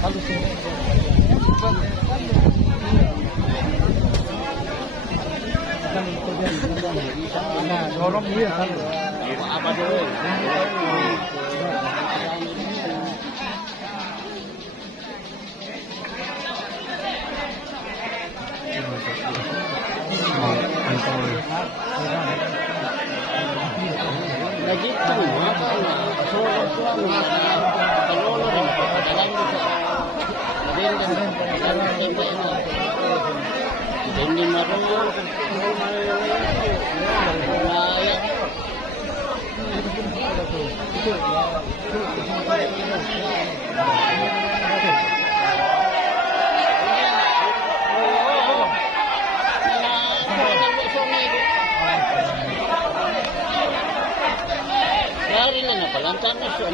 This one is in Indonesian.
Nah, dorong dia kan. Apa dulu? Lagi itu apa na? Soal kalau rin pagkadalan mo sa din din marunong Lari na palantan na siya.